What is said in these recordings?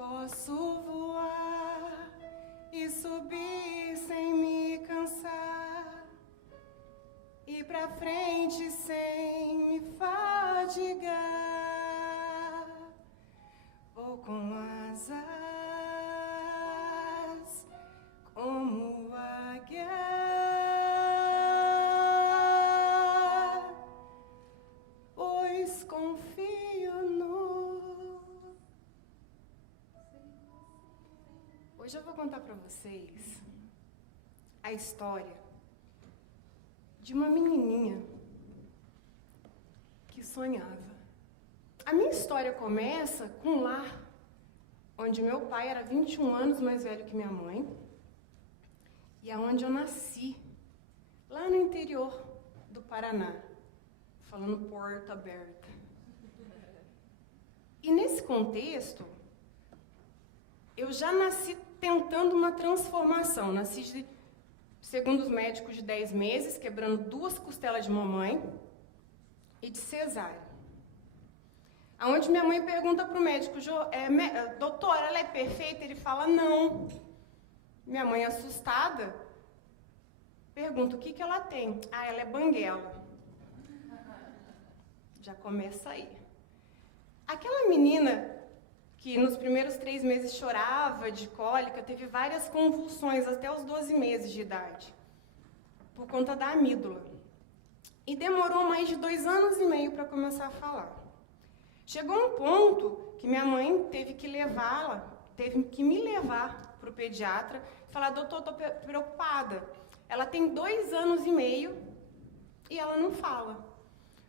Posso voar e subir sem me cansar, ir pra frente sem me fadigar. Vou com asas como águia, pois confio no... Hoje eu vou contar para vocês a história de uma menininha que sonhava. A minha história começa com um lar onde meu pai era 21 anos mais velho que minha mãe e aonde eu nasci, lá no interior do Paraná, falando Porta Aberta. E nesse contexto, eu já nasci tentando uma transformação. Nasci, segundo os médicos, de 10 meses, quebrando 2 costelas de mamãe e de cesárea. Aonde minha mãe pergunta para o médico, doutor, ela é perfeita? Ele fala, não. Minha mãe, assustada, pergunta, o que ela tem? Ah, ela é banguela. Já começa aí. Aquela menina que nos primeiros 3 meses chorava de cólica, teve várias convulsões até os 12 meses de idade, por conta da amígdala. E demorou mais de 2 anos e meio para começar a falar. Chegou um ponto que minha mãe teve que me levar para o pediatra e falar, doutor, estou preocupada. Ela tem 2 anos e meio e ela não fala.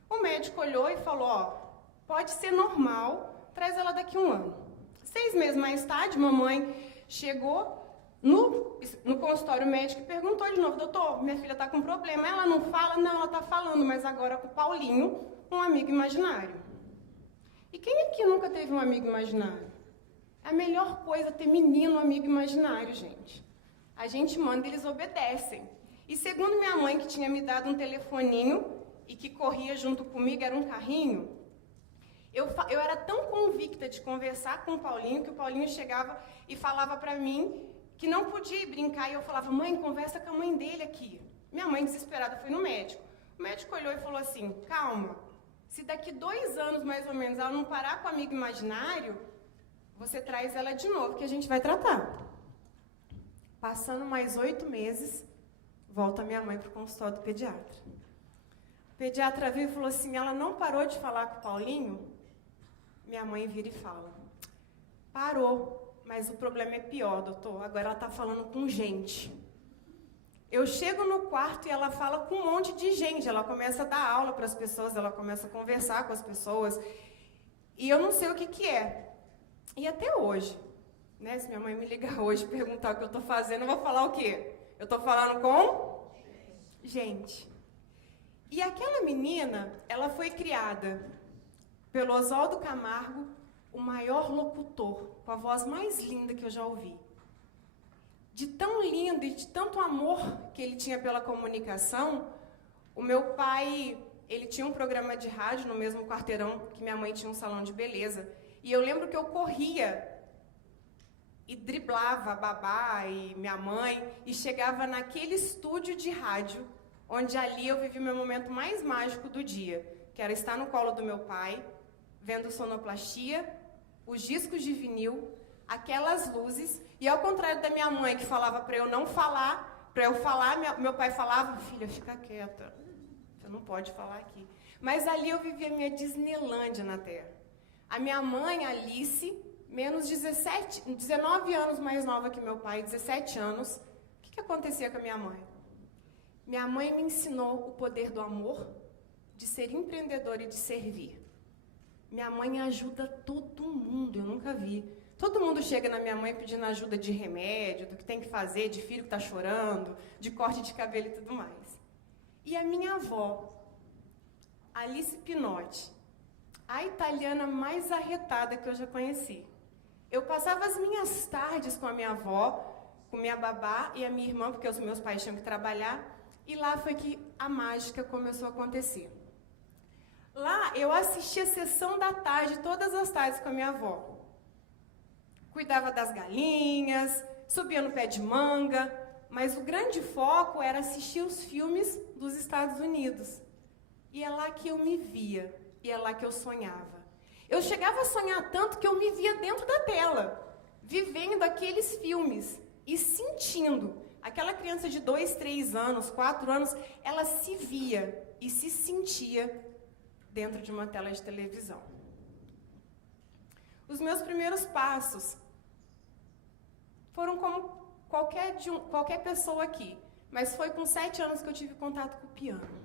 O médico olhou e falou, ó, pode ser normal, traz ela daqui 1 ano. 6 meses mais tarde, mamãe chegou no consultório médico e perguntou de novo, doutor, minha filha está com problema. Ela não fala? Não, ela está falando, mas agora com o Paulinho, um amigo imaginário. E quem aqui nunca teve um amigo imaginário? É a melhor coisa ter menino amigo imaginário, gente. A gente manda, eles obedecem. E segundo minha mãe, que tinha me dado um telefoninho e que corria junto comigo, era um carrinho, eu era tão convicta de conversar com o Paulinho, que o Paulinho chegava e falava para mim que não podia ir brincar. E eu falava, mãe, conversa com a mãe dele aqui. Minha mãe, desesperada, foi no médico. O médico olhou e falou assim, calma, se daqui 2 anos, mais ou menos, ela não parar com o amigo imaginário, você traz ela de novo, que a gente vai tratar. Passando mais 8 meses, volta minha mãe para o consultório do pediatra. O pediatra veio e falou assim, ela não parou de falar com o Paulinho? Minha mãe vira e fala, parou, mas o problema é pior, doutor, agora ela está falando com gente. Eu chego no quarto e ela fala com um monte de gente, ela começa a dar aula para as pessoas, ela começa a conversar com as pessoas, e eu não sei o que é. E até hoje, né, se minha mãe me ligar hoje e perguntar o que eu estou fazendo, eu vou falar o quê? Eu estou falando com gente. E aquela menina, ela foi criada pelo Oswaldo Camargo, o maior locutor, com a voz mais linda que eu já ouvi. De tão lindo e de tanto amor que ele tinha pela comunicação, o meu pai, ele tinha um programa de rádio no mesmo quarteirão que minha mãe tinha um salão de beleza. E eu lembro que eu corria e driblava a babá e minha mãe e chegava naquele estúdio de rádio, onde ali eu vivi o meu momento mais mágico do dia, que era estar no colo do meu pai, vendo sonoplastia, os discos de vinil, aquelas luzes, e ao contrário da minha mãe, que falava para eu não falar, para eu falar, meu pai falava, filha, fica quieta, você não pode falar aqui. Mas ali eu vivia a minha Disneylândia na Terra. A minha mãe, Alice, menos 19 anos mais nova que meu pai, 17 anos, o que acontecia com a minha mãe? Minha mãe me ensinou o poder do amor, de ser empreendedora e de servir. Minha mãe ajuda todo mundo, eu nunca vi. Todo mundo chega na minha mãe pedindo ajuda de remédio, do que tem que fazer, de filho que está chorando, de corte de cabelo e tudo mais. E a minha avó, Alice Pinotti, a italiana mais arretada que eu já conheci. Eu passava as minhas tardes com a minha avó, com minha babá e a minha irmã, porque os meus pais tinham que trabalhar, e lá foi que a mágica começou a acontecer. Lá eu assistia a sessão da tarde, todas as tardes com a minha avó. cuidava das galinhas, subia no pé de manga, mas o grande foco era assistir os filmes dos Estados Unidos. E é lá que eu me via, e é lá que eu sonhava. Eu chegava a sonhar tanto que eu me via dentro da tela, vivendo aqueles filmes e sentindo. Aquela criança de 2, 3 anos, 4 anos, ela se via e se sentia dentro de uma tela de televisão. Os meus primeiros passos foram como qualquer pessoa aqui, mas foi com 7 anos que eu tive contato com o piano.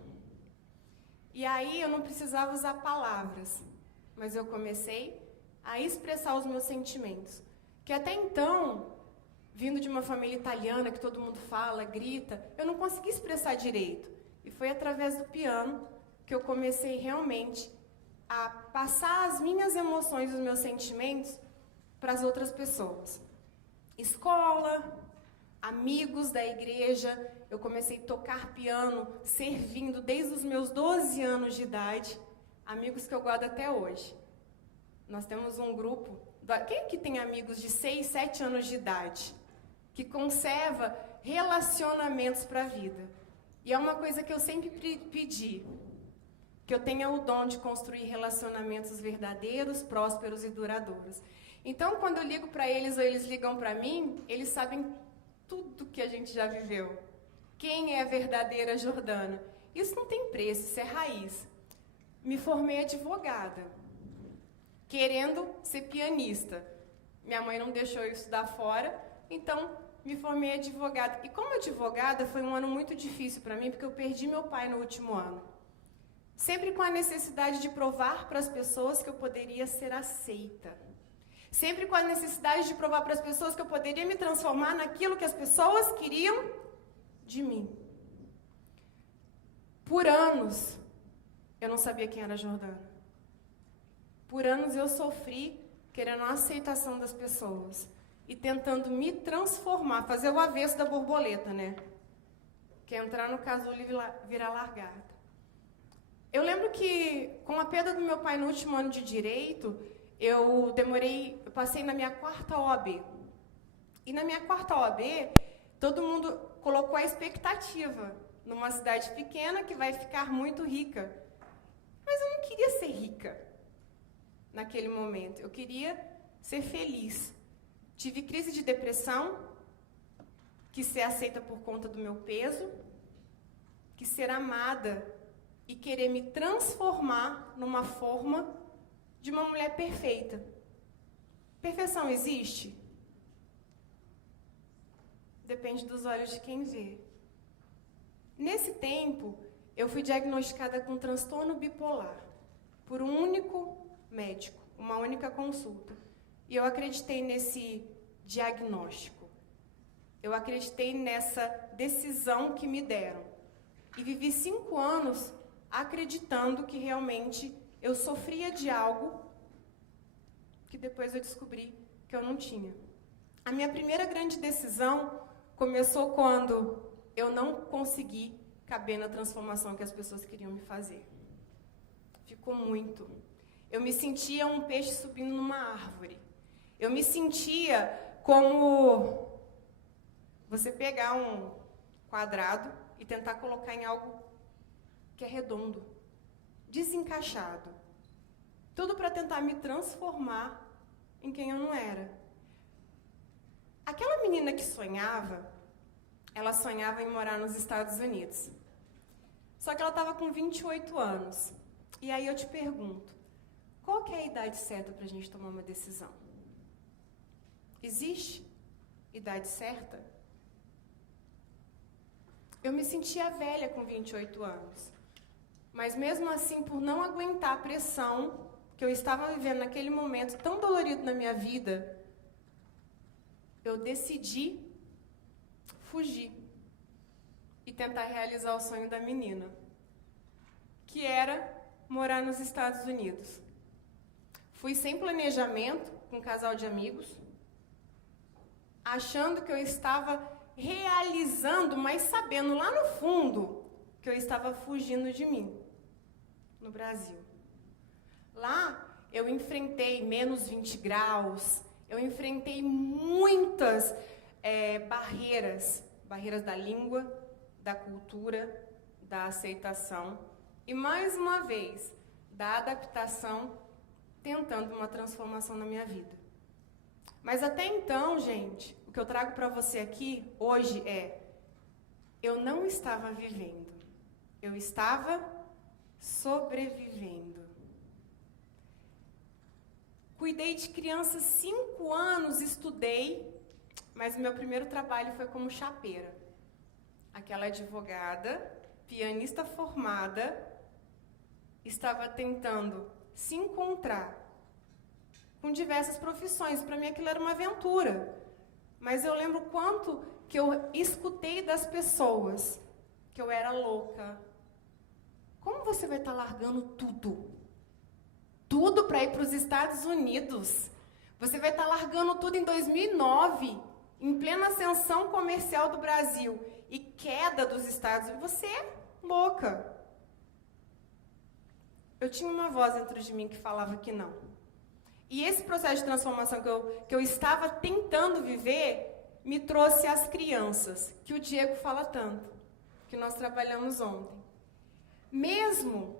E aí eu não precisava usar palavras, mas eu comecei a expressar os meus sentimentos. Que até então, vindo de uma família italiana, que todo mundo fala, grita, eu não conseguia expressar direito. E foi através do piano que eu comecei realmente a passar as minhas emoções, os meus sentimentos para as outras pessoas. Escola, amigos da igreja, eu comecei a tocar piano, servindo desde os meus 12 anos de idade, amigos que eu guardo até hoje. Nós temos um grupo, quem que tem amigos de 6, 7 anos de idade, que conserva relacionamentos para a vida? E é uma coisa que eu sempre pedi, que eu tenha o dom de construir relacionamentos verdadeiros, prósperos e duradouros. Então, quando eu ligo para eles ou eles ligam para mim, eles sabem tudo que a gente já viveu. Quem é a verdadeira Jordana? Isso não tem preço, isso é raiz. Me formei advogada, querendo ser pianista. Minha mãe não deixou eu estudar fora, então me formei advogada. E como advogada foi um ano muito difícil para mim, porque eu perdi meu pai no último ano. Sempre com a necessidade de provar para as pessoas que eu poderia ser aceita. Sempre com a necessidade de provar para as pessoas que eu poderia me transformar naquilo que as pessoas queriam de mim. Por anos, eu não sabia quem era Jordana. Por anos eu sofri querendo a aceitação das pessoas e tentando me transformar, fazer o avesso da borboleta, né? Que é entrar no casulo e virar largada. Eu lembro que, com a perda do meu pai no último ano de Direito, eu passei na minha 4ª OAB. E na minha 4ª OAB, todo mundo colocou a expectativa numa cidade pequena que vai ficar muito rica. Mas eu não queria ser rica naquele momento. Eu queria ser feliz. Tive crise de depressão, quis ser aceita por conta do meu peso, quis ser amada e querer me transformar numa forma de uma mulher perfeita. Perfeição existe? Depende dos olhos de quem vê. Nesse tempo, eu fui diagnosticada com transtorno bipolar por um único médico, uma única consulta. E eu acreditei nesse diagnóstico. Eu acreditei nessa decisão que me deram. E vivi 5 anos acreditando que realmente eu sofria de algo que depois eu descobri que eu não tinha. A minha primeira grande decisão começou quando eu não consegui caber na transformação que as pessoas queriam me fazer. Ficou muito. Eu me sentia um peixe subindo numa árvore. Eu me sentia como você pegar um quadrado e tentar colocar em algo que é redondo, desencaixado. Tudo para tentar me transformar em quem eu não era. Aquela menina que sonhava, ela sonhava em morar nos Estados Unidos. Só que ela estava com 28 anos. E aí eu te pergunto, qual que é a idade certa para a gente tomar uma decisão? Existe idade certa? Eu me sentia velha com 28 anos. Mas mesmo assim, por não aguentar a pressão que eu estava vivendo naquele momento tão dolorido na minha vida, eu decidi fugir e tentar realizar o sonho da menina, que era morar nos Estados Unidos. Fui sem planejamento, com um casal de amigos, achando que eu estava realizando, mas sabendo lá no fundo que eu estava fugindo de mim, no Brasil. Lá eu enfrentei menos 20 graus, Eu enfrentei muitas barreiras da língua, da cultura, da aceitação e, mais uma vez, da adaptação, tentando uma transformação na minha vida. Mas até então, gente, o que eu trago para você aqui hoje eu não estava vivendo, eu estava sobrevivendo. Cuidei de crianças 5 anos, estudei, mas o meu primeiro trabalho foi como chapeira. Aquela advogada, pianista formada, estava tentando se encontrar com diversas profissões. Para mim aquilo era uma aventura. Mas eu lembro quanto que eu escutei das pessoas que eu era louca. Como você vai estar largando tudo? Tudo para ir para os Estados Unidos? Você vai estar largando tudo em 2009, em plena ascensão comercial do Brasil e queda dos Estados Unidos? Você é louca. Eu tinha uma voz dentro de mim que falava que não. E esse processo de transformação que eu estava tentando viver me trouxe as crianças, que o Diego fala tanto, que nós trabalhamos ontem. Mesmo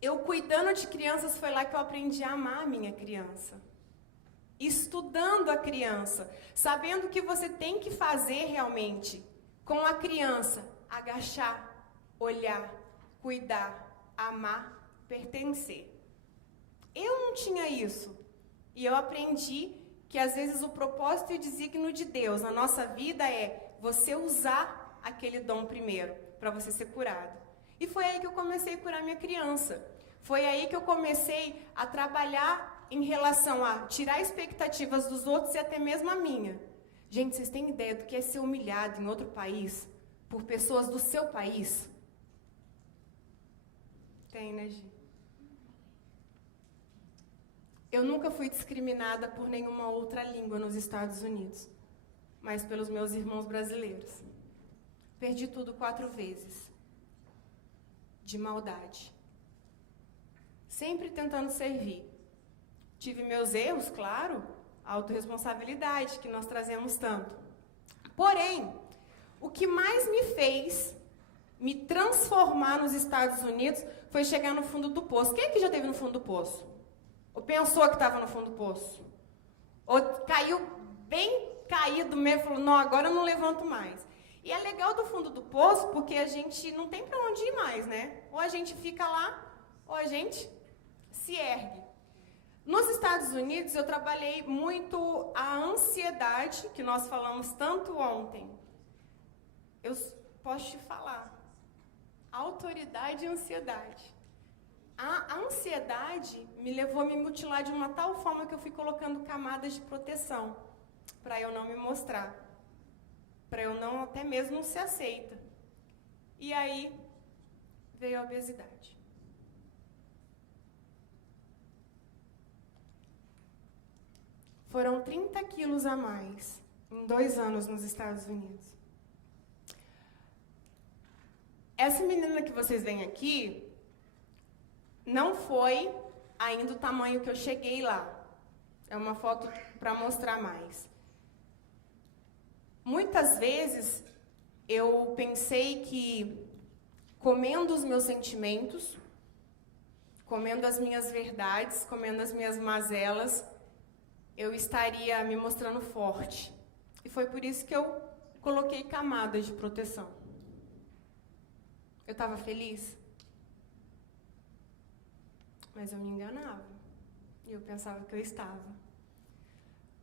eu cuidando de crianças, foi lá que eu aprendi a amar a minha criança. Estudando a criança, sabendo o que você tem que fazer realmente com a criança, agachar, olhar, cuidar, amar, pertencer. Eu não tinha isso. E eu aprendi que às vezes o propósito e o desígnio de Deus na nossa vida é você usar aquele dom primeiro para você ser curado. E foi aí que eu comecei a curar minha criança. Foi aí que eu comecei a trabalhar em relação a tirar expectativas dos outros e até mesmo a minha. Gente, vocês têm ideia do que é ser humilhado em outro país por pessoas do seu país? Tem, né, Gi? Eu nunca fui discriminada por nenhuma outra língua nos Estados Unidos, mas pelos meus irmãos brasileiros. Perdi tudo 4 vezes. De maldade. Sempre tentando servir. Tive meus erros, claro, a autorresponsabilidade que nós trazemos tanto. Porém, o que mais me fez me transformar nos Estados Unidos foi chegar no fundo do poço. Quem é que já esteve no fundo do poço? Ou pensou que estava no fundo do poço? Ou caiu bem caído mesmo, falou, não, agora eu não levanto mais. E é legal do fundo do poço, porque a gente não tem para onde ir mais, né? Ou a gente fica lá, ou a gente se ergue. Nos Estados Unidos, eu trabalhei muito a ansiedade, que nós falamos tanto ontem. Eu posso te falar. Autoridade e ansiedade. A ansiedade me levou a me mutilar de uma tal forma que eu fui colocando camadas de proteção, para eu não me mostrar. Para eu não, até mesmo não ser aceita. E aí, veio a obesidade. Foram 30 quilos a mais em 2 anos nos Estados Unidos. Essa menina que vocês veem aqui, não foi ainda o tamanho que eu cheguei lá. É uma foto para mostrar mais. Muitas vezes eu pensei que comendo os meus sentimentos, comendo as minhas verdades, comendo as minhas mazelas, eu estaria me mostrando forte. E foi por isso que eu coloquei camadas de proteção. Eu estava feliz? Mas eu me enganava. E eu pensava que eu estava.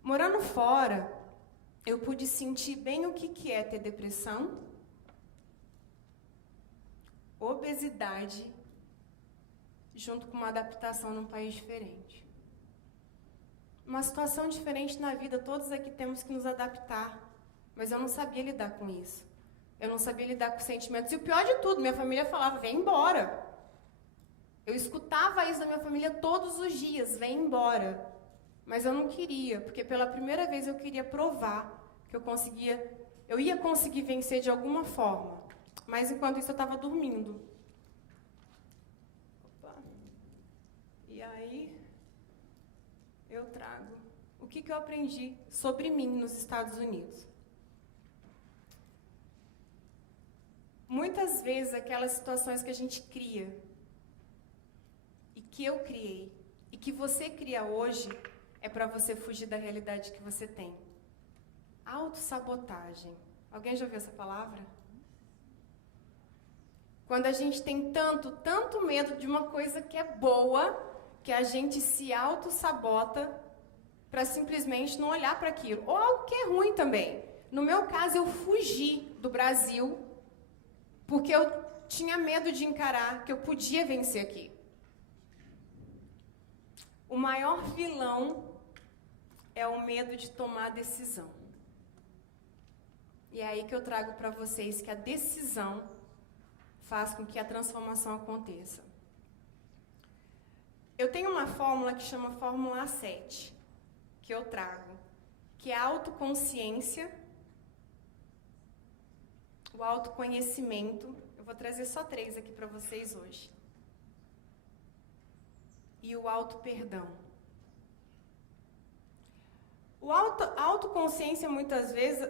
Morando fora, eu pude sentir bem o que é ter depressão, obesidade, junto com uma adaptação num país diferente. Uma situação diferente na vida, todos aqui temos que nos adaptar. Mas eu não sabia lidar com isso. Eu não sabia lidar com sentimentos. E o pior de tudo, minha família falava, vem embora. Eu escutava isso da minha família todos os dias, vem embora. Mas eu não queria, porque pela primeira vez eu queria provar que eu ia conseguir vencer de alguma forma. Mas enquanto isso eu estava dormindo. Opa. E aí, eu trago o que eu aprendi sobre mim nos Estados Unidos. Muitas vezes, aquelas situações que a gente cria, e que eu criei, e que você cria hoje, é para você fugir da realidade que você tem. Autossabotagem. Alguém já ouviu essa palavra? Quando a gente tem tanto medo de uma coisa que é boa, que a gente se autossabota para simplesmente não olhar para aquilo. Ou algo que é ruim também. No meu caso, eu fugi do Brasil porque eu tinha medo de encarar que eu podia vencer aqui. O maior vilão é o medo de tomar decisão. E é aí que eu trago para vocês que a decisão faz com que a transformação aconteça. Eu tenho uma fórmula que chama Fórmula A7, que eu trago, que é a autoconsciência, o autoconhecimento. Eu vou trazer só 3 aqui para vocês hoje. E o auto-perdão. A autoconsciência, muitas vezes,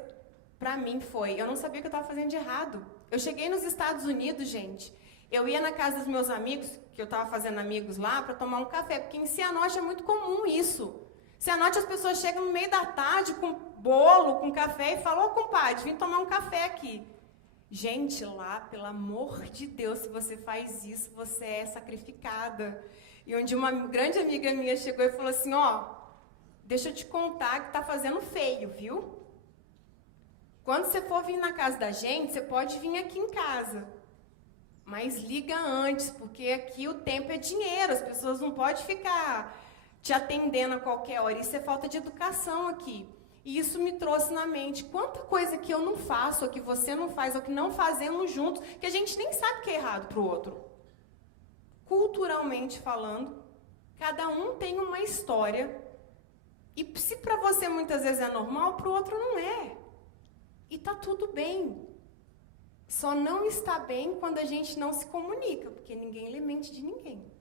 para mim foi, eu não sabia o que eu estava fazendo de errado. Eu cheguei nos Estados Unidos, gente, eu ia na casa dos meus amigos, que eu estava fazendo amigos lá, para tomar um café, porque em Cianorte é muito comum isso. Cianorte as pessoas chegam no meio da tarde com bolo, com café e falam, ô compadre, vim tomar um café aqui. Gente, lá, pelo amor de Deus, se você faz isso, você é sacrificada. E onde uma grande amiga minha chegou e falou assim, ó, deixa eu te contar que tá fazendo feio, viu? Quando você for vir na casa da gente, você pode vir aqui em casa. Mas liga antes, porque aqui o tempo é dinheiro, as pessoas não podem ficar te atendendo a qualquer hora. Isso é falta de educação aqui. E isso me trouxe na mente quanta coisa que eu não faço, ou que você não faz, ou que não fazemos juntos, que a gente nem sabe que é errado para o outro. Culturalmente falando, cada um tem uma história. E se para você muitas vezes é normal, para o outro não é. E tá tudo bem. Só não está bem quando a gente não se comunica, porque ninguém lê mente de ninguém.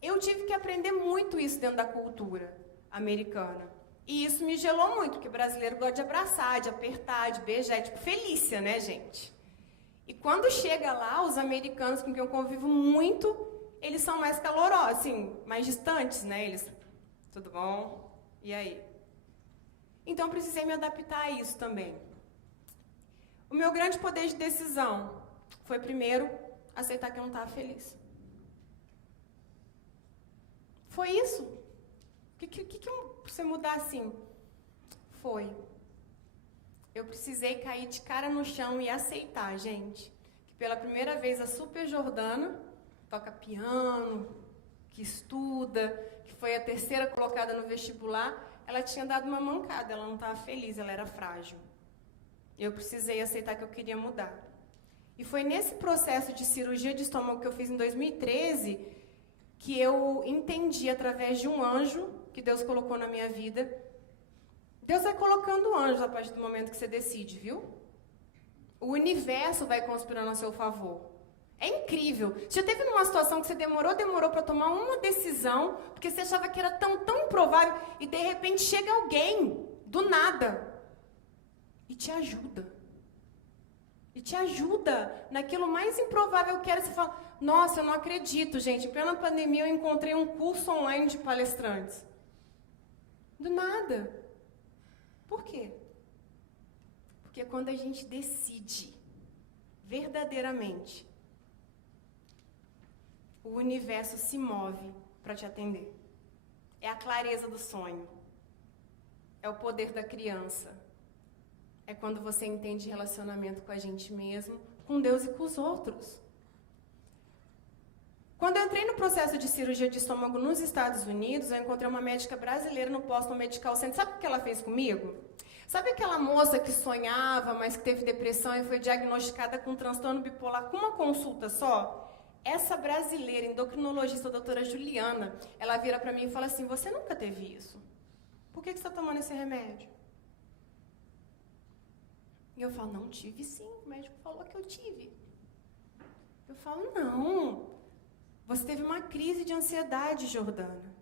Eu tive que aprender muito isso dentro da cultura americana. E isso me gelou muito, porque brasileiro gosta de abraçar, de apertar, de beijar, é tipo Felícia, né, gente? E quando chega lá, os americanos com quem eu convivo muito, eles são mais calorosos, assim, mais distantes, né? Eles, tudo bom? E aí? Então, eu precisei me adaptar a isso também. O meu grande poder de decisão foi, primeiro, aceitar que eu não estava feliz. Foi isso. O que você mudar assim? Foi. Eu precisei cair de cara no chão e aceitar, gente, que pela primeira vez a Super Jordana toca piano, que estuda, que foi a 3ª colocada no vestibular, ela tinha dado uma mancada, ela não estava feliz, ela era frágil. Eu precisei aceitar que eu queria mudar. E foi nesse processo de cirurgia de estômago que eu fiz em 2013 que eu entendi, através de um anjo que Deus colocou na minha vida. Deus vai colocando anjos a partir do momento que você decide, viu? O universo vai conspirando a seu favor. É incrível. Você já teve numa situação que você demorou para tomar uma decisão, porque você achava que era tão improvável, e de repente chega alguém, do nada, e te ajuda. E te ajuda naquilo mais improvável que era. Você fala, nossa, eu não acredito, gente. Em plena pandemia eu encontrei um curso online de palestrantes. Do nada. Por quê? Porque quando a gente decide verdadeiramente, o universo se move para te atender. É a clareza do sonho. É o poder da criança. É quando você entende relacionamento com a gente mesmo, com Deus e com os outros. Quando eu entrei no processo de cirurgia de estômago nos Estados Unidos, eu encontrei uma médica brasileira no Boston Medical Center. Sabe o que ela fez comigo? Sabe aquela moça que sonhava, mas que teve depressão e foi diagnosticada com transtorno bipolar com uma consulta só? Essa brasileira endocrinologista, a doutora Juliana, ela vira para mim e fala assim, você nunca teve isso? Por que você está tomando esse remédio? E eu falo, não, tive sim, o médico falou que eu tive. Eu falo, não, você teve uma crise de ansiedade, Jordana.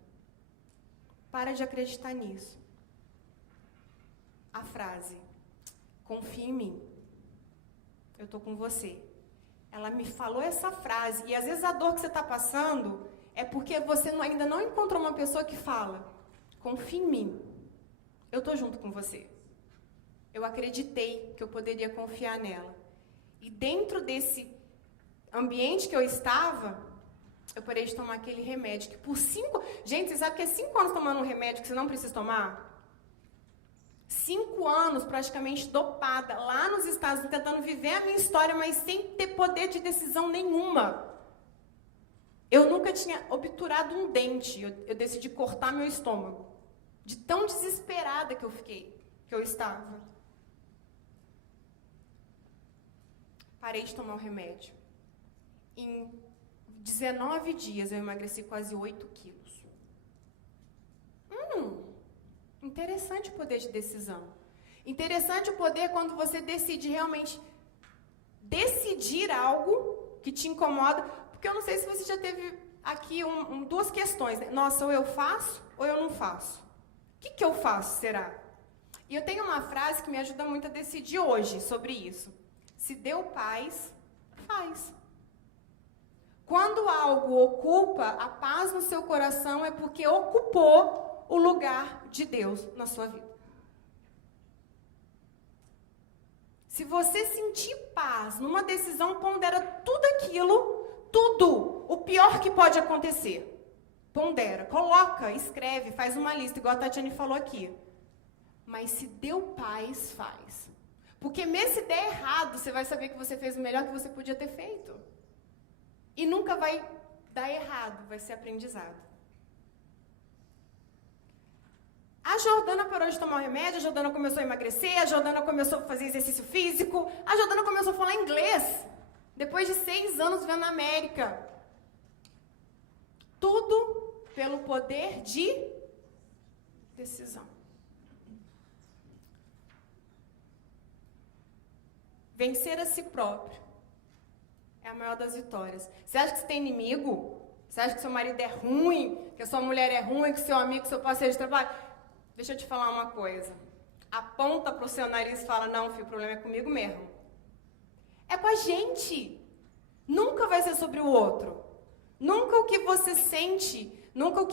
para de acreditar nisso. A frase, confia em mim, eu estou com você. Ela me falou essa frase, e às vezes a dor que você está passando é porque você ainda não encontrou uma pessoa que fala, confia em mim, eu estou junto com você. Eu acreditei que eu poderia confiar nela. E dentro desse ambiente que eu estava, eu parei de tomar aquele remédio que por 5... Gente, você sabe que é 5 anos tomando um remédio que você não precisa tomar? 5 anos praticamente dopada, lá nos Estados Unidos, tentando viver a minha história, mas sem ter poder de decisão nenhuma. Eu nunca tinha obturado um dente, eu decidi cortar meu estômago. De tão desesperada que eu fiquei, que eu estava. Parei de tomar o remédio. Em 19 dias eu emagreci quase 8 quilos. Interessante o poder de decisão. Interessante o poder quando você decide realmente decidir algo que te incomoda. Porque eu não sei se você já teve aqui duas questões, né? Nossa, ou eu faço ou eu não faço. O que eu faço, será? E eu tenho uma frase que me ajuda muito a decidir hoje sobre isso. Se deu paz, faz. Quando algo ocupa a paz no seu coração, é porque ocupou o lugar de Deus na sua vida. Se você sentir paz numa decisão, pondera tudo aquilo, tudo, o pior que pode acontecer. Pondera, coloca, escreve, faz uma lista, igual a Tatiane falou aqui. Mas se deu paz, faz. Porque mesmo se der errado, você vai saber que você fez o melhor que você podia ter feito. E nunca vai dar errado, vai ser aprendizado. A Jordana parou de tomar o remédio, a Jordana começou a emagrecer, a Jordana começou a fazer exercício físico, a Jordana começou a falar inglês, depois de 6 anos vivendo na América. Tudo pelo poder de decisão. Vencer a si próprio é a maior das vitórias. Você acha que você tem inimigo? Você acha que seu marido é ruim? Que a sua mulher é ruim? Que seu amigo, seu parceiro de trabalho? Deixa eu te falar uma coisa. Aponta para o seu nariz e fala, não, filho, o problema é comigo mesmo. É com a gente. Nunca vai ser sobre o outro. Nunca o que você sente, nunca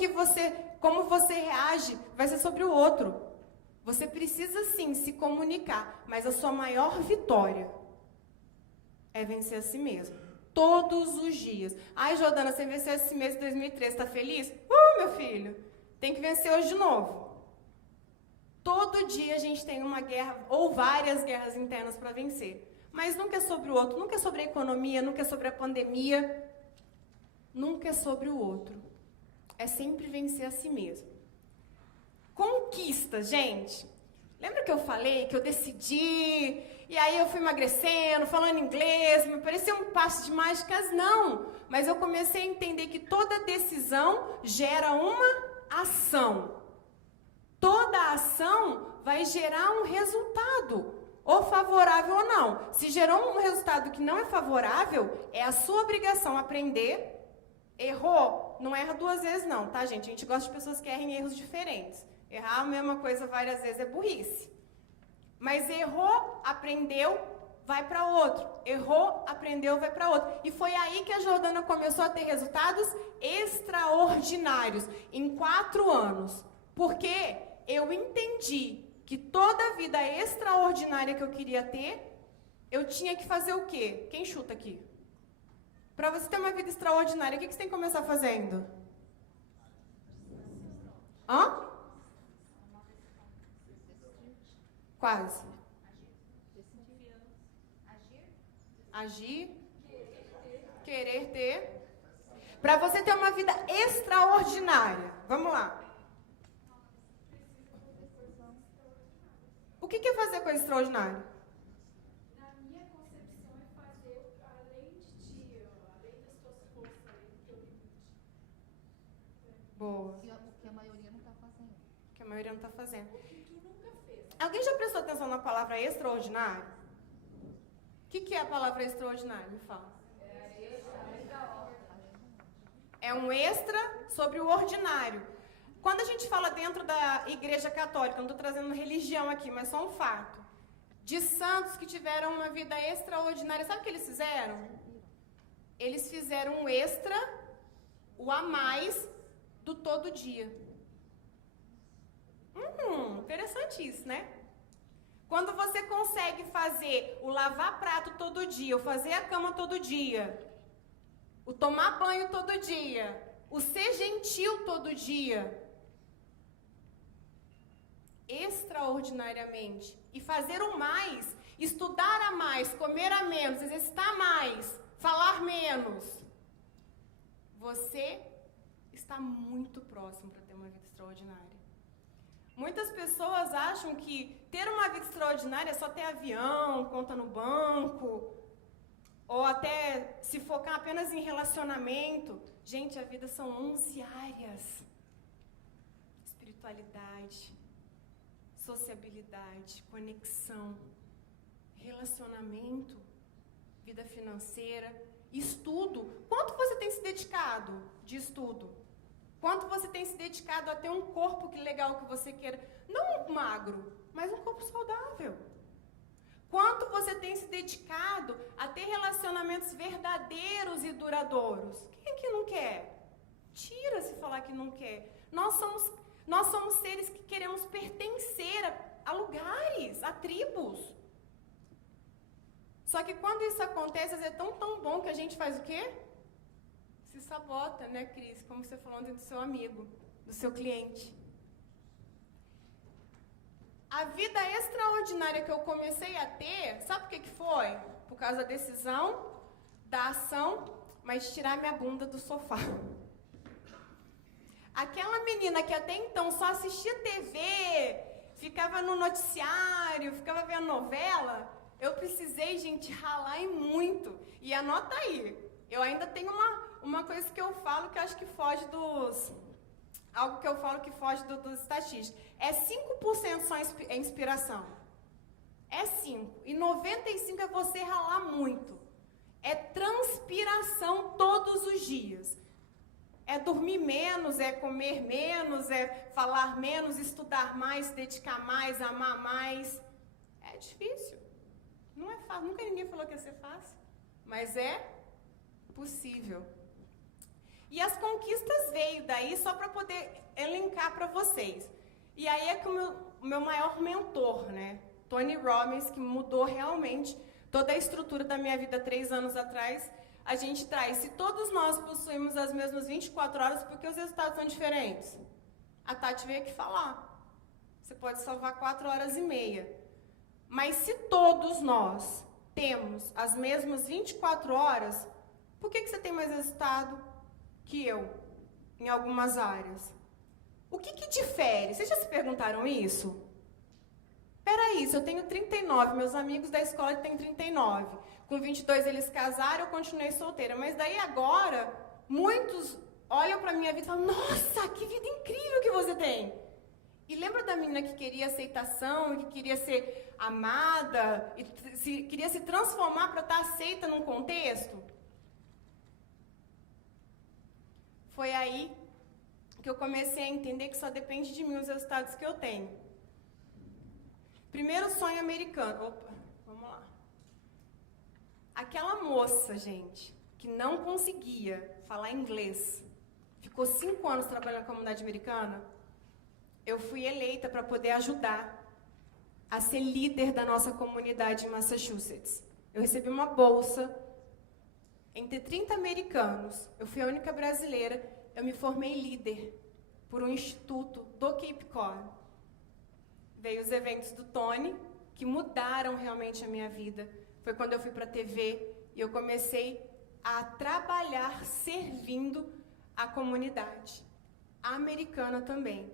como você reage, vai ser sobre o outro. Você precisa sim se comunicar, mas a sua maior vitória é vencer a si mesmo. Todos os dias. Ai, Jordana, você venceu esse mês de 2013, tá feliz? Meu filho, tem que vencer hoje de novo. Todo dia a gente tem uma guerra, ou várias guerras internas para vencer. Mas nunca é sobre o outro, nunca é sobre a economia, nunca é sobre a pandemia. Nunca é sobre o outro. É sempre vencer a si mesmo. Conquista, gente. Lembra que eu falei que eu decidi, e aí eu fui emagrecendo, falando inglês, me parecia um passe de mágicas? Não. Mas eu comecei a entender que toda decisão gera uma ação. Toda ação vai gerar um resultado, ou favorável ou não. Se gerou um resultado que não é favorável, é a sua obrigação aprender. Errou? Não erra 2 vezes não, tá, gente? A gente gosta de pessoas que errem erros diferentes. Errar a mesma coisa várias vezes é burrice. Mas errou, aprendeu, vai para outro. Errou, aprendeu, vai para outro. E foi aí que a Jordana começou a ter resultados extraordinários em 4 anos. Porque eu entendi que toda vida extraordinária que eu queria ter, eu tinha que fazer o quê? Quem chuta aqui? Para você ter uma vida extraordinária, o que você tem que começar fazendo? Hã? Quase. Agir. Querer ter. Para você ter uma vida extraordinária. Vamos lá. O que é fazer coisa extraordinária? Na minha concepção é fazer além de ti, além das tuas forças, além do teu limite. Boa. O que a maioria não está fazendo. O que a maioria não está fazendo. O que tu nunca fez. Alguém já prestou atenção na palavra extraordinário? O que é a palavra extraordinário? Me fala. É um extra sobre o ordinário. quando a gente fala dentro da Igreja Católica, não estou trazendo religião aqui, mas só um fato, de santos que tiveram uma vida extraordinária, sabe o que eles fizeram? Eles fizeram um extra, o a mais, do todo dia. Interessante isso, né? Quando você consegue fazer o lavar prato todo dia, o fazer a cama todo dia, o tomar banho todo dia, o ser gentil todo dia, extraordinariamente, e fazer o mais, estudar a mais, comer a menos, exercitar mais, falar menos, você está muito próximo para ter uma vida extraordinária. Muitas pessoas acham que ter uma vida extraordinária é só ter avião, conta no banco, ou até se focar apenas em relacionamento. Gente, a vida são 11 áreas. Espiritualidade, sociabilidade, conexão, relacionamento, vida financeira, estudo. Quanto você tem se dedicado de estudo? Quanto você tem se dedicado a ter um corpo que legal que você queira? Não magro, mas um corpo saudável. Quanto você tem se dedicado a ter relacionamentos verdadeiros e duradouros? Quem é que não quer? Tira se falar que não quer. Nós somos seres que queremos pertencer a lugares, a tribos. Só que quando isso acontece, é tão bom que a gente faz o quê? Se sabota, né, Cris? Como você falou ontem do seu amigo, do seu cliente. A vida extraordinária que eu comecei a ter, sabe o que foi? Por causa da decisão, da ação, mas tirar minha bunda do sofá. Aquela menina que até então só assistia TV, ficava no noticiário, ficava vendo novela, eu precisei, gente, ralar e muito. E anota aí, eu ainda tenho uma coisa que eu falo que eu acho que foge dos... Algo que eu falo que foge dos estatísticos. É 5% só inspiração. É 5%. E 95% é você ralar muito. É transpiração todos os dias. É dormir menos, é comer menos, é falar menos, estudar mais, se dedicar mais, amar mais. É difícil. Não é fácil. Nunca ninguém falou que ia ser fácil. Mas é possível. E as conquistas veio daí só para poder elencar para vocês. E aí é que o meu maior mentor, né? Tony Robbins, que mudou realmente toda a estrutura da minha vida 3 anos atrás, a gente traz, se todos nós possuímos as mesmas 24 horas, por que os resultados são diferentes? A Tati veio aqui falar. Você pode salvar 4 horas e meia. Mas se todos nós temos as mesmas 24 horas, por que você tem mais resultado que eu, em algumas áreas? O que difere? Vocês já se perguntaram isso? Peraí, se eu tenho 39, meus amigos da escola têm 39, com 22 eles casaram, eu continuei solteira, mas daí agora, muitos olham pra minha vida e falam, nossa, que vida incrível que você tem! E lembra da menina que queria aceitação, que queria ser amada, e queria se transformar para estar aceita num contexto? Foi aí que eu comecei a entender que só depende de mim os resultados que eu tenho. Primeiro sonho americano. Opa, vamos lá. Aquela moça, gente, que não conseguia falar inglês, ficou 5 anos trabalhando na comunidade americana, eu fui eleita para poder ajudar a ser líder da nossa comunidade em Massachusetts. Eu recebi uma bolsa entre 30 americanos. Eu fui a única brasileira. Eu me formei líder por um instituto do Cape Cod. Veio os eventos do Tony, que mudaram realmente a minha vida. Foi quando eu fui para a TV e eu comecei a trabalhar servindo a comunidade americana também.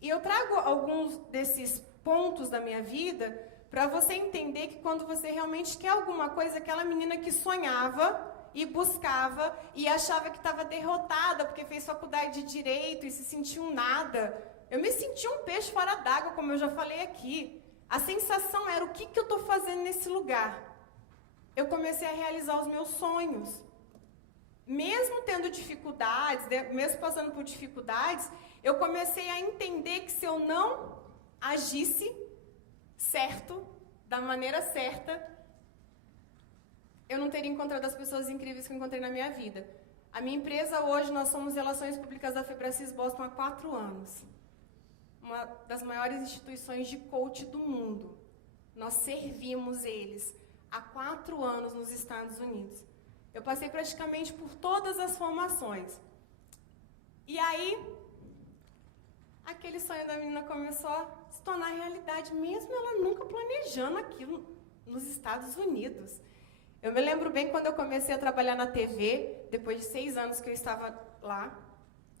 E eu trago alguns desses pontos da minha vida para você entender que quando você realmente quer alguma coisa, aquela menina que sonhava e buscava e achava que estava derrotada porque fez faculdade de Direito e se sentiu nada. Eu me senti um peixe fora d'água, como eu já falei aqui. A sensação era, o que eu estou fazendo nesse lugar? Eu comecei a realizar os meus sonhos. Mesmo tendo dificuldades, mesmo passando por dificuldades, eu comecei a entender que se eu não agisse certo, da maneira certa, eu não teria encontrado as pessoas incríveis que eu encontrei na minha vida. A minha empresa hoje, nós somos Relações Públicas da Febracis Boston há 4 anos. Uma das maiores instituições de coach do mundo. Nós servimos eles há 4 anos nos Estados Unidos. Eu passei praticamente por todas as formações. E aí, aquele sonho da menina começou a se tornar realidade, mesmo ela nunca planejando aquilo nos Estados Unidos. Eu me lembro bem quando eu comecei a trabalhar na TV, depois de 6 anos que eu estava lá,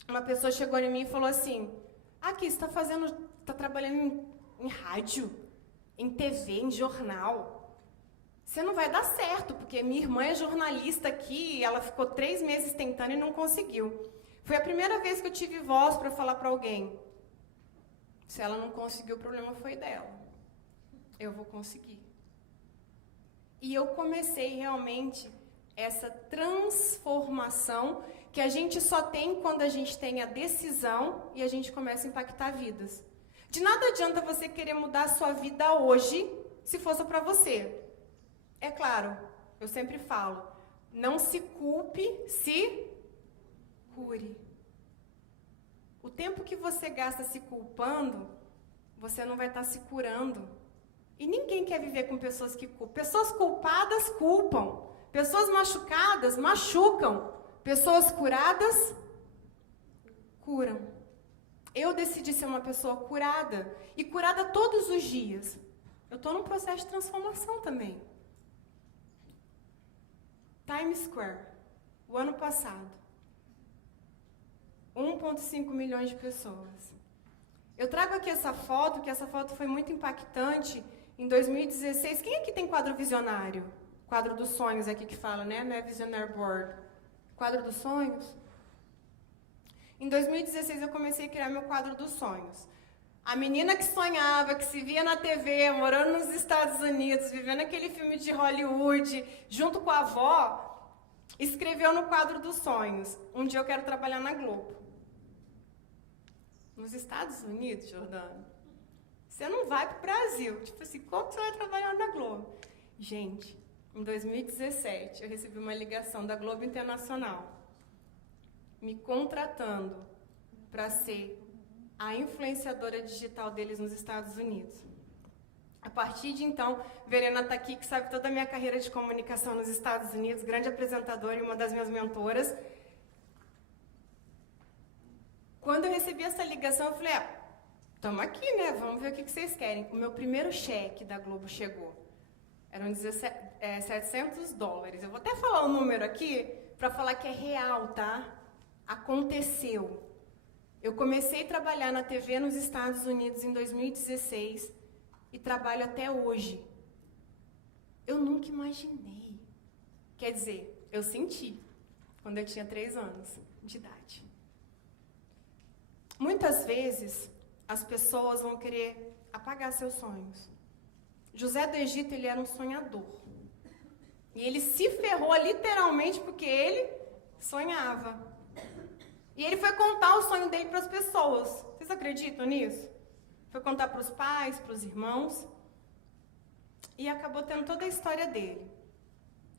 uma pessoa chegou em mim e falou assim, aqui, você está trabalhando em rádio, em TV, em jornal. Você não vai dar certo, porque minha irmã é jornalista aqui, e ela ficou 3 meses tentando e não conseguiu. Foi a primeira vez que eu tive voz para falar para alguém. Se ela não conseguiu, o problema foi dela. Eu vou conseguir. E eu comecei realmente essa transformação que a gente só tem quando a gente tem a decisão e a gente começa a impactar vidas. De nada adianta você querer mudar a sua vida hoje, se for só para você. É claro, eu sempre falo, não se culpe, se cure. O tempo que você gasta se culpando, você não vai estar se curando. E ninguém quer viver com pessoas que culpam. Pessoas culpadas culpam. Pessoas machucadas machucam. Pessoas curadas curam. Eu decidi ser uma pessoa curada. E curada todos os dias. Eu estou num processo de transformação também. Times Square, o ano passado. 1,5 milhões de pessoas. Eu trago aqui essa foto, que essa foto foi muito impactante. Em 2016, quem aqui tem quadro visionário? Quadro dos sonhos aqui que fala, né? Não é Visionary Board. Quadro dos sonhos. Em 2016, eu comecei a criar meu quadro dos sonhos. A menina que sonhava, que se via na TV, morando nos Estados Unidos, vivendo aquele filme de Hollywood, junto com a avó, escreveu no quadro dos sonhos, um dia eu quero trabalhar na Globo. Nos Estados Unidos, Jordana, você não vai para o Brasil. Tipo assim, como você vai trabalhar na Globo? Gente, em 2017, eu recebi uma ligação da Globo Internacional, me contratando para ser a influenciadora digital deles nos Estados Unidos. A partir de então, Verena está aqui, que sabe toda a minha carreira de comunicação nos Estados Unidos, grande apresentadora e uma das minhas mentoras. Quando eu recebi essa ligação, eu falei, estamos aqui, né? Vamos ver o que vocês querem. O meu primeiro cheque da Globo chegou. Eram $700. Eu vou até falar o número aqui, para falar que é real, tá? Aconteceu. Eu comecei a trabalhar na TV nos Estados Unidos em 2016 e trabalho até hoje. Eu nunca imaginei. Quer dizer, eu senti quando eu tinha 3 anos de idade. Muitas vezes, as pessoas vão querer apagar seus sonhos. José do Egito, ele era um sonhador. E ele se ferrou literalmente porque ele sonhava. E ele foi contar o sonho dele para as pessoas. Vocês acreditam nisso? Foi contar para os pais, para os irmãos. E acabou tendo toda a história dele.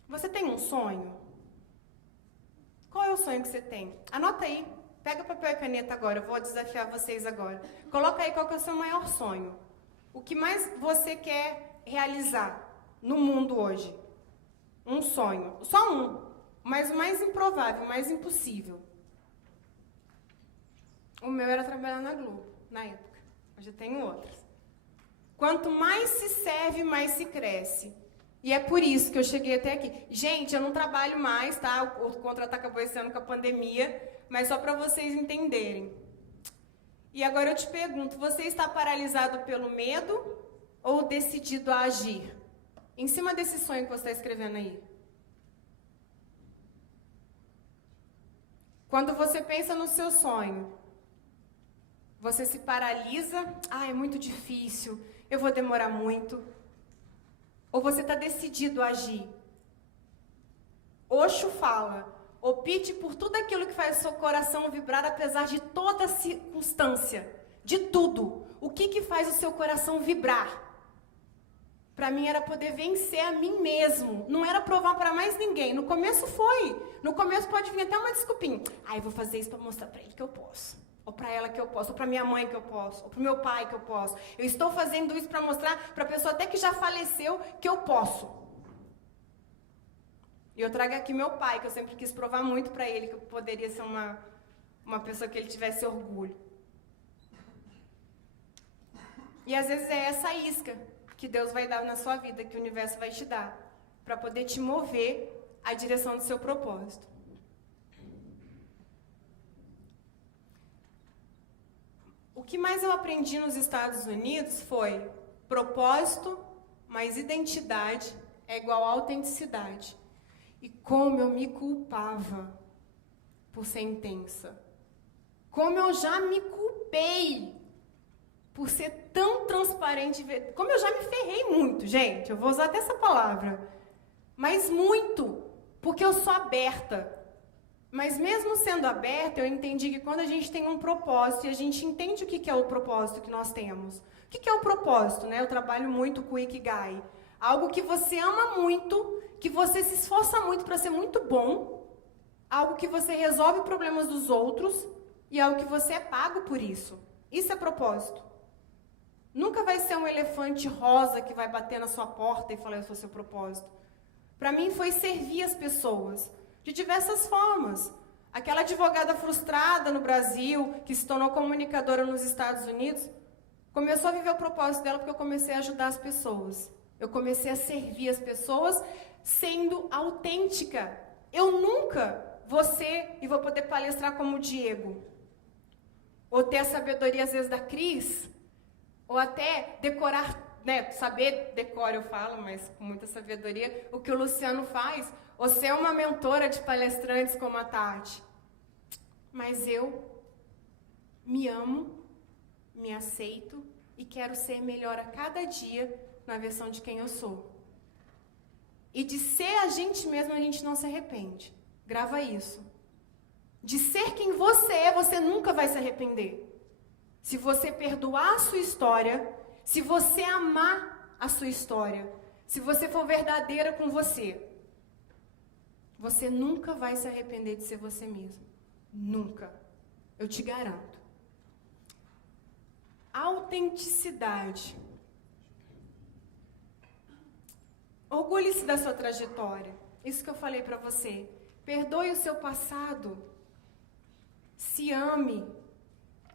Você tem um sonho? Qual é o sonho que você tem? Anota aí. Pega papel e caneta agora. Eu vou desafiar vocês agora. Coloca aí qual que é o seu maior sonho. O que mais você quer realizar no mundo hoje? Um sonho. Só um. Mas o mais improvável, o mais impossível. O meu era trabalhar na Globo, na época. Hoje eu tenho outros. Quanto mais se serve, mais se cresce. E é por isso que eu cheguei até aqui. Gente, eu não trabalho mais, tá? O contrato acabou esse ano com a pandemia, mas só para vocês entenderem. E agora eu te pergunto, você está paralisado pelo medo ou decidido a agir? Em cima desse sonho que você está escrevendo aí. Quando você pensa no seu sonho, você se paralisa, é muito difícil, eu vou demorar muito. Ou você está decidido a agir? Osho fala, Opte por tudo aquilo que faz o seu coração vibrar, apesar de toda circunstância, de tudo. O que faz o seu coração vibrar? Para mim era poder vencer a mim mesmo. Não era provar para mais ninguém. No começo foi. No começo pode vir até uma desculpinha. Eu vou fazer isso para mostrar para ele que eu posso. Ou para ela que eu posso. Ou para minha mãe que eu posso. Ou para o meu pai que eu posso. Eu estou fazendo isso para mostrar para a pessoa até que já faleceu que eu posso. E eu trago aqui meu pai, que eu sempre quis provar muito para ele que eu poderia ser uma pessoa que ele tivesse orgulho. E às vezes é essa isca que Deus vai dar na sua vida, que o universo vai te dar, para poder te mover à direção do seu propósito. O que mais eu aprendi nos Estados Unidos foi propósito mais identidade é igual a autenticidade. E como eu me culpava por ser intensa. Como eu já me culpei por ser tão transparente. Como eu já me ferrei muito, gente. Eu vou usar até essa palavra. Mas muito. Porque eu sou aberta. Mas mesmo sendo aberta, eu entendi que quando a gente tem um propósito, e a gente entende o que é o propósito que nós temos. O que é o propósito, né? Eu trabalho muito com o Ikigai. Algo que você ama muito, que você se esforça muito para ser muito bom, algo que você resolve problemas dos outros e algo que você é pago por isso. Isso é propósito. Nunca vai ser um elefante rosa que vai bater na sua porta e falar, esse é o seu propósito. Para mim foi servir as pessoas, de diversas formas. Aquela advogada frustrada no Brasil, que se tornou comunicadora nos Estados Unidos, começou a viver o propósito dela porque eu comecei a ajudar as pessoas. Eu comecei a servir as pessoas sendo autêntica. Eu nunca vou ser e vou poder palestrar como o Diego. Ou ter a sabedoria, às vezes, da Cris. Ou até decorar, né? Saber, decora eu falo, mas com muita sabedoria, o que o Luciano faz. Ou ser uma mentora de palestrantes como a Tati. Mas eu me amo, me aceito e quero ser melhor a cada dia na versão de quem eu sou. E de ser a gente mesmo, a gente não se arrepende. Grava isso. De ser quem você é, você nunca vai se arrepender. Se você perdoar a sua história, se você amar a sua história, se você for verdadeira com você, você nunca vai se arrepender de ser você mesmo. Nunca. Eu te garanto. Autenticidade. Orgulhe-se da sua trajetória. Isso que eu falei para você. Perdoe o seu passado. Se ame.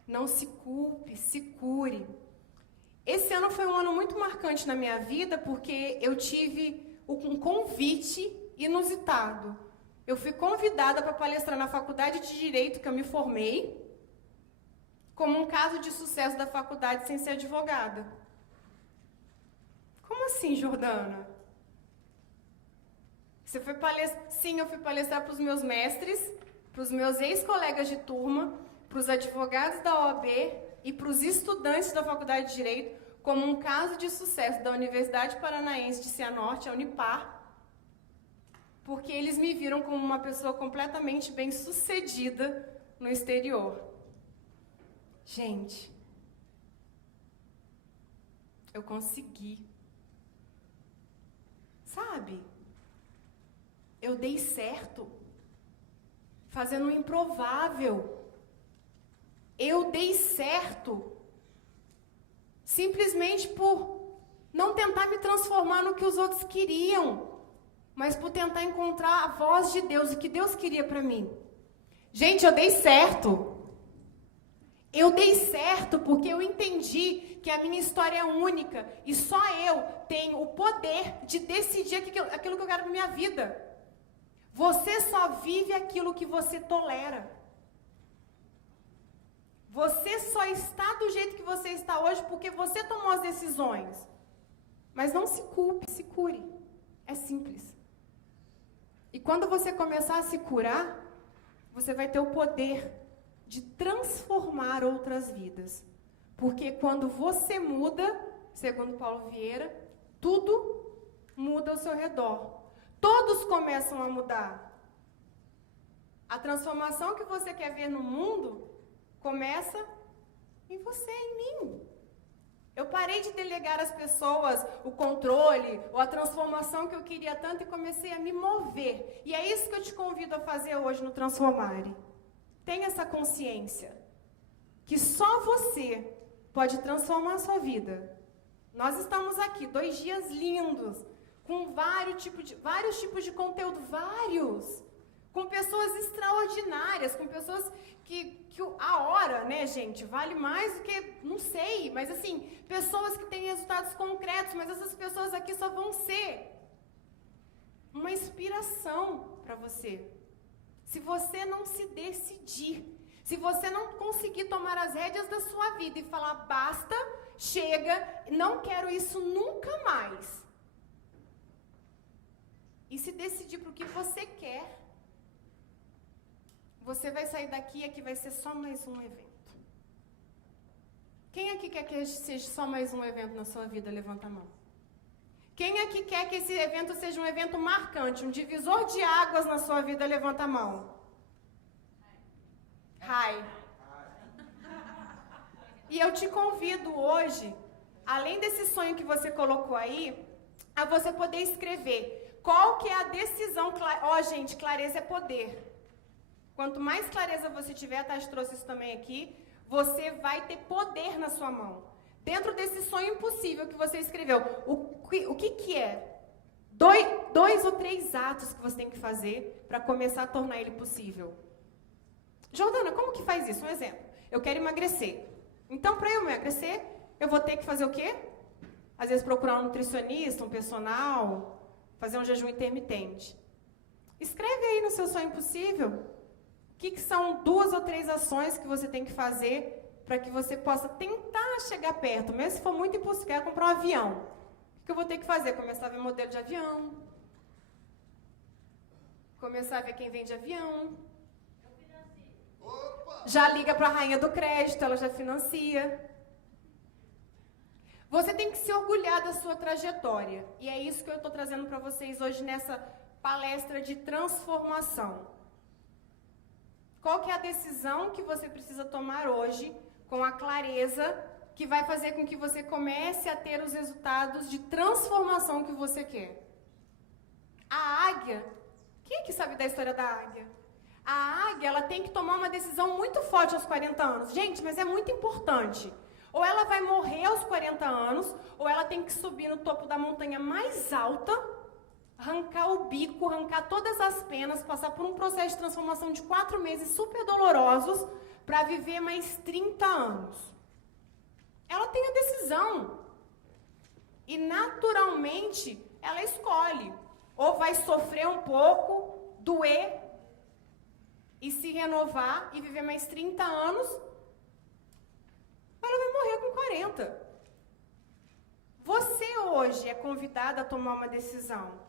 Não se culpe, se cure. Esse ano foi um ano muito marcante na minha vida porque eu tive um convite inusitado. Eu fui convidada para palestrar na faculdade de Direito que eu me formei, como um caso de sucesso da faculdade sem ser advogada. Como assim, Jordana? Você foi palestrar? Sim, eu fui palestrar para os meus mestres, para os meus ex-colegas de turma, para os advogados da OAB e para os estudantes da Faculdade de Direito, como um caso de sucesso da Universidade Paranaense de Cianorte, a Unipar, porque eles me viram como uma pessoa completamente bem-sucedida no exterior. Gente, eu consegui. Sabe? Eu dei certo, fazendo o improvável. Eu dei certo, simplesmente por não tentar me transformar no que os outros queriam, mas por tentar encontrar a voz de Deus, o que Deus queria para mim. Gente, eu dei certo. Eu dei certo porque eu entendi que a minha história é única e só eu tenho o poder de decidir aquilo que eu quero para minha vida. Você só vive aquilo que você tolera. Você só está do jeito que você está hoje porque você tomou as decisões. Mas não se culpe, se cure. É simples. E quando você começar a se curar, você vai ter o poder de transformar outras vidas. Porque quando você muda, segundo Paulo Vieira, tudo muda ao seu redor. Todos começam a mudar. A transformação que você quer ver no mundo começa em você, em mim. Eu parei de delegar às pessoas o controle ou a transformação que eu queria tanto e comecei a me mover. E é isso que eu te convido a fazer hoje no Transformare. Tenha essa consciência que só você pode transformar a sua vida. Nós estamos aqui, 2 dias lindos, com vários tipos de conteúdo, com pessoas extraordinárias, com pessoas que a hora, né, gente, vale mais do que, não sei, mas assim, pessoas que têm resultados concretos, mas essas pessoas aqui só vão ser uma inspiração para você. Se você não se decidir, se você não conseguir tomar as rédeas da sua vida e falar, basta, chega, não quero isso nunca mais. E se decidir para o que você quer, você vai sair daqui e aqui vai ser só mais um evento. Quem aqui quer que seja só mais um evento na sua vida? Levanta a mão. Quem aqui quer que esse evento seja um evento marcante, um divisor de águas na sua vida? Levanta a mão. Hi. E eu te convido hoje, além desse sonho que você colocou aí, a você poder escrever qual que é a decisão. Gente, clareza é poder. Quanto mais clareza você tiver, a Tati trouxe isso também aqui, você vai ter poder na sua mão. Dentro desse sonho impossível que você escreveu, o que é? 2 ou 3 atos que você tem que fazer para começar a tornar ele possível. Jordana, como que faz isso? Um exemplo. Eu quero emagrecer. Então, para eu emagrecer, eu vou ter que fazer o quê? Às vezes procurar um nutricionista, um personal, fazer um jejum intermitente. Escreve aí no seu sonho impossível. O que são 2 ou 3 ações que você tem que fazer para que você possa tentar chegar perto, mesmo se for muito impossível, quero comprar um avião. O que eu vou ter que fazer? Começar a ver modelo de avião. Começar a ver quem vende avião. Já liga para a rainha do crédito, ela já financia. Você tem que se orgulhar da sua trajetória. E é isso que eu estou trazendo para vocês hoje nessa palestra de transformação. Qual que é a decisão que você precisa tomar hoje, com a clareza, que vai fazer com que você comece a ter os resultados de transformação que você quer? A águia, quem é que sabe da história da águia? A águia, ela tem que tomar uma decisão muito forte aos 40 anos. Gente, mas é muito importante. Ou ela vai morrer aos 40 anos, ou ela tem que subir no topo da montanha mais alta, arrancar o bico, arrancar todas as penas, passar por um processo de transformação de 4 meses super dolorosos, para viver mais 30 anos. Ela tem a decisão. E naturalmente, ela escolhe. Ou vai sofrer um pouco, doer, e se renovar e viver mais 30 anos, ela vai morrer com 40. Você hoje é convidada a tomar uma decisão.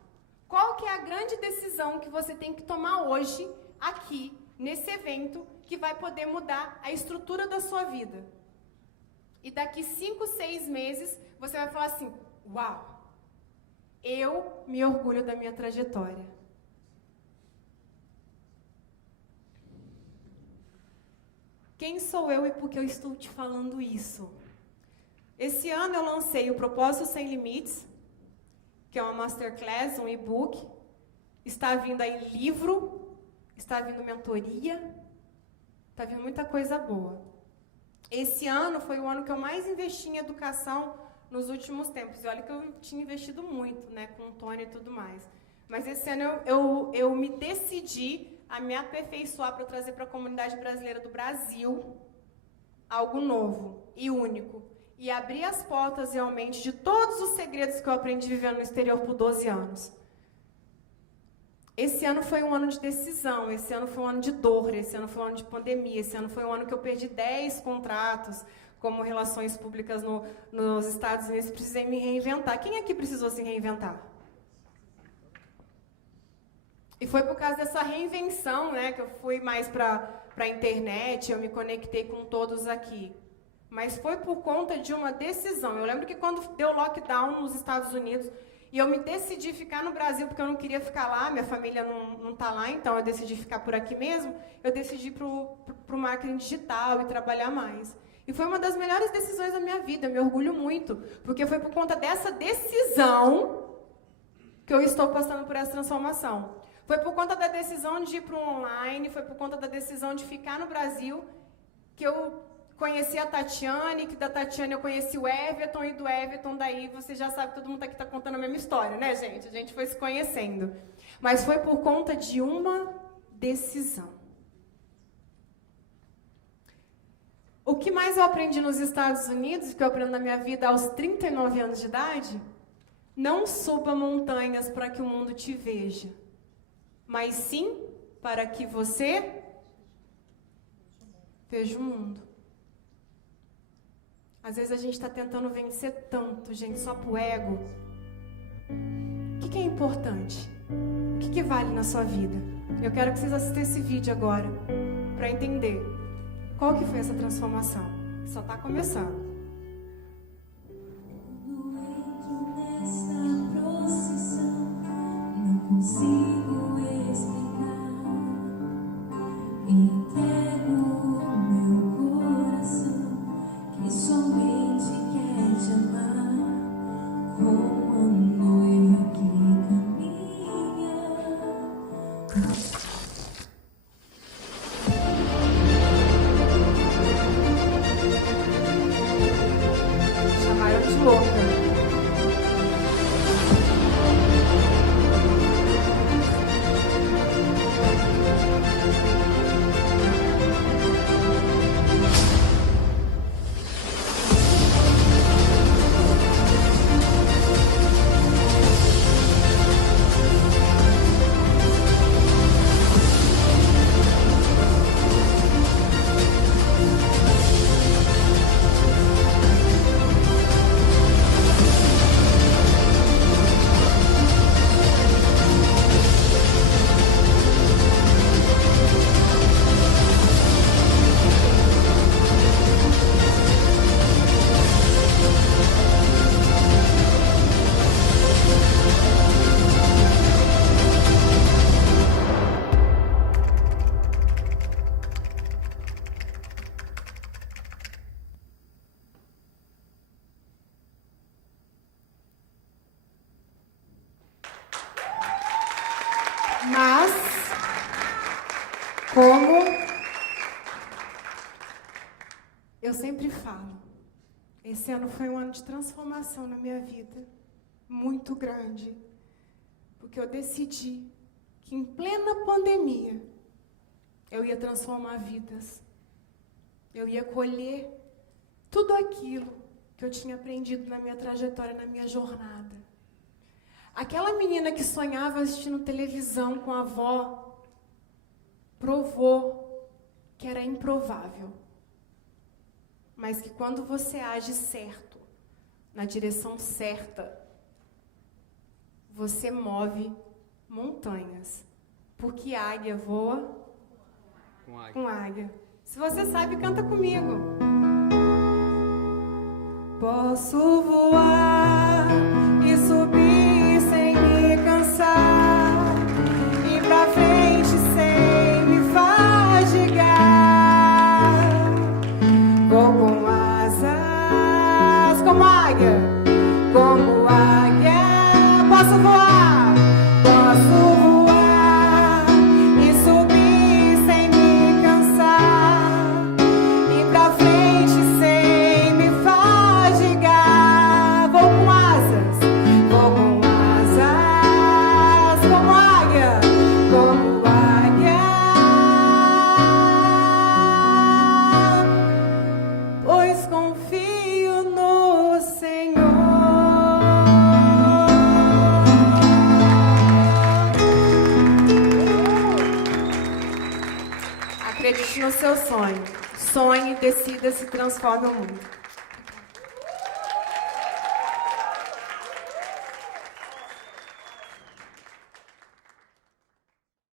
Qual que é a grande decisão que você tem que tomar hoje, aqui, nesse evento, que vai poder mudar a estrutura da sua vida? E daqui 5, 6 meses, você vai falar assim, uau, eu me orgulho da minha trajetória. Quem sou eu e por que eu estou te falando isso? Esse ano eu lancei o Propósito Sem Limites, que é uma masterclass, um e-book. Está vindo aí livro, está vindo mentoria, está vindo muita coisa boa. Esse ano foi o ano que eu mais investi em educação nos últimos tempos. E olha que eu tinha investido muito, né, com o Tony e tudo mais. Mas esse ano eu me decidi a me aperfeiçoar para trazer para a comunidade brasileira do Brasil algo novo e único. E abrir as portas realmente de todos os segredos que eu aprendi vivendo no exterior por 12 anos. Esse ano foi um ano de decisão, esse ano foi um ano de dor, esse ano foi um ano de pandemia, esse ano foi um ano que eu perdi 10 contratos como relações públicas nos Estados Unidos, precisei me reinventar. Quem aqui precisou se reinventar? E foi por causa dessa reinvenção, né, que eu fui mais para a internet, eu me conectei com todos aqui. Mas foi por conta de uma decisão. Eu lembro que quando deu lockdown nos Estados Unidos, E eu me decidi ficar no Brasil porque eu não queria ficar lá, minha família não tá lá, então eu decidi ficar por aqui mesmo. Eu decidi ir pro marketing digital e trabalhar mais. E foi uma das melhores decisões da minha vida, eu me orgulho muito, porque foi por conta dessa decisão que eu estou passando por essa transformação. Foi por conta da decisão de ir para o online, foi por conta da decisão de ficar no Brasil, que eu conheci a Tatiane, que da Tatiane eu conheci o Everton, e do Everton daí você já sabe que todo mundo aqui está contando a mesma história, né, gente? A gente foi se conhecendo. Mas foi por conta de uma decisão. O que mais eu aprendi nos Estados Unidos, que eu aprendo na minha vida aos 39 anos de idade? Não suba montanhas para que o mundo te veja, mas sim para que você veja o mundo. Às vezes a gente está tentando vencer tanto, gente, só pro ego. O que é importante? O que vale na sua vida? Eu quero que vocês assistam esse vídeo agora, para entender qual que foi essa transformação. Só está começando. Consigo explicar, entrego o meu coração, que somente quer te amar, como a noiva que caminha. Chamaram de louca. Mas, como eu sempre falo, esse ano foi um ano de transformação na minha vida, muito grande, porque eu decidi que em plena pandemia eu ia transformar vidas, eu ia colher tudo aquilo que eu tinha aprendido na minha trajetória, na minha jornada. Aquela menina que sonhava assistindo televisão com a avó, provou que era improvável. Mas que quando você age certo, na direção certa, você move montanhas. Porque águia voa com águia. Se você sabe, canta comigo. Posso voar e subir sem me cansar, ir pra frente sem me fadigar. Vou com asas como águia, como águia. Posso voar, posso voar e subir sem me cansar, ir pra frente sem me fadigar. Vou com asas como águia, como águia. Pois confio no Senhor. Acredite no seu sonho. Sonhe, decida, se transforme o mundo.